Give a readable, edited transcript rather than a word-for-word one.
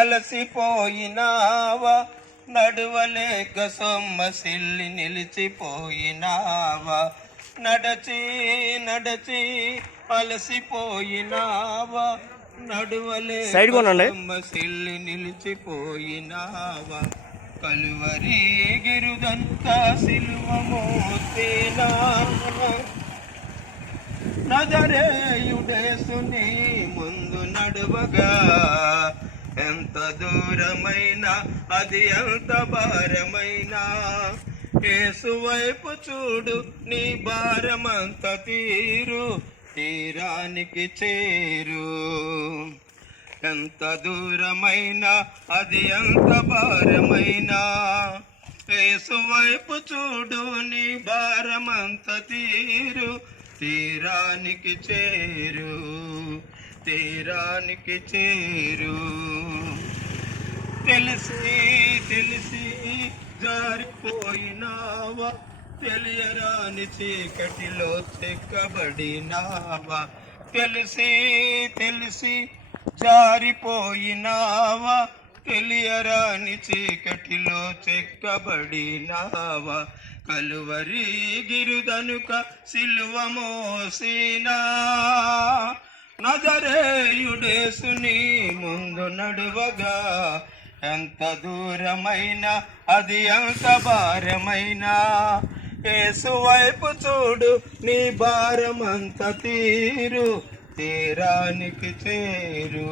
అలసిపోయినావా, నడువలేక సొమ్మసిల్లి నిలిచిపోయినావా, నడచి నడచి అలసిపోయినావా, నడువలేక సొమ్మసిల్లి నిలిచిపోయినావా, కలువరి గిరుదంతా సిలువ మోసేనా, నజరేయుడేసుని ముందు నడువగా, ఎంత దూరమైనా అది ఎంత భారమైనా, యేసు వైపు చూడు నీ భారమంత తీరానికి చేరు. ఎంత దూరమైనా అది ఎంత భారమైనా, యేసు వైపు చూడు నీ భారమంత తీరానికి చేరు. తెలిసి జారిపోయినావా, తెలియరాని చీకటిలో చెక్కబడినావా, తెలిసి జారిపోయినావా, తెలియరాని చీకటిలో చెక్కబడినావా, కలువరి గిరుదనుక సిలువ మోసినా, నజరేయుడేసుని ముందు నడువగా, ఎంత దూరమైనా అది ఎంత భారమైనా, యేసు వైపు చూడు నీ భారమంత తీరానికి చేరు.